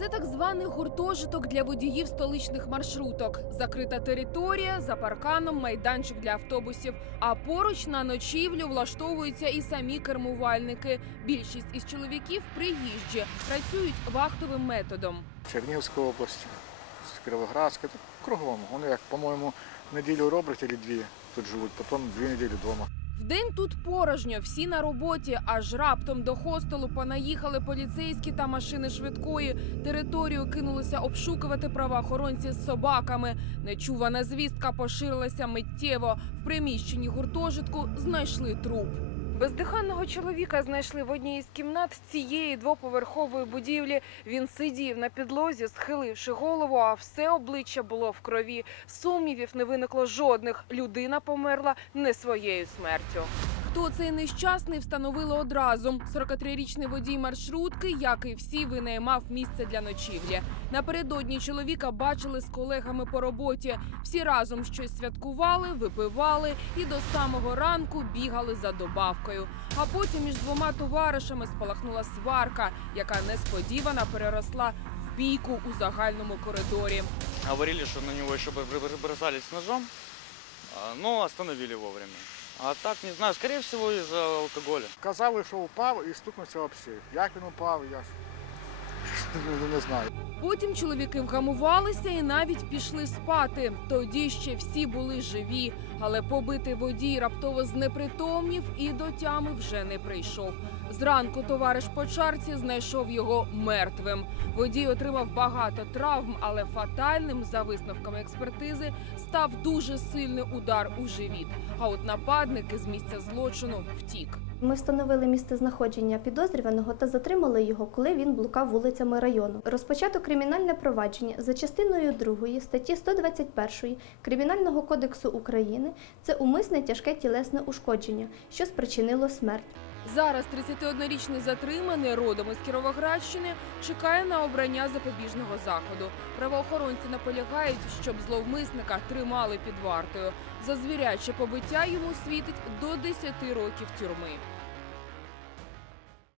Це так званий гуртожиток для водіїв столичних маршруток. Закрита територія, за парканом майданчик для автобусів. А поруч на ночівлю влаштовуються і самі кермувальники. Більшість із чоловіків приїжджі, працюють вахтовим методом. Чернігівська область, Кіровоградська, тут кругом. Вони як, по-моєму, неділю роблять або дві тут живуть, потім дві неділі вдома. Вдень тут порожньо, всі на роботі, аж раптом до хостелу понаїхали поліцейські та машини швидкої. Територію кинулися обшукувати правоохоронці з собаками. Нечувана звістка поширилася миттєво. В приміщенні гуртожитку знайшли труп. Бездиханного чоловіка знайшли в одній із кімнат цієї двоповерхової будівлі. Він сидів на підлозі, схиливши голову, а все обличчя було в крові. Сумнівів не виникло жодних. Людина померла не своєю смертю. Хто цей нещасний, встановили одразу. 43-річний водій маршрутки, як і всі, винаймав місце для ночівлі. Напередодні чоловіка бачили з колегами по роботі. Всі разом щось святкували, випивали і до самого ранку бігали за добавкою. А потім між двома товаришами спалахнула сварка, яка несподівано переросла в бійку у загальному коридорі. Говорили, что на него еще бросались ножом, а, но остановили вовремя. А так, не знаю, скорее всего из-за алкоголя. Казали, що впав і стукнувся об сейф. Як він упав, я ж не знаю. Потім чоловіки вгамувалися і навіть пішли спати. Тоді ще всі були живі, але побитий водій раптово знепритомнів і до тями вже не прийшов. Зранку товариш по чарці знайшов його мертвим. Водій отримав багато травм, але фатальним, за висновками експертизи, став дуже сильний удар у живіт. А от нападник із місця злочину втік. Ми встановили місце знаходження підозрюваного та затримали його, коли він блукав вулицями району. Розпочато кримінальне провадження за частиною 2 статті 121 Кримінального кодексу України це умисне тяжке тілесне ушкодження, що спричинило смерть. Зараз 31-річний затриманий родом із Кіровоградщини чекає на обрання запобіжного заходу. Правоохоронці наполягають, щоб зловмисника тримали під вартою. За звіряче побиття йому світить до 10 років тюрми.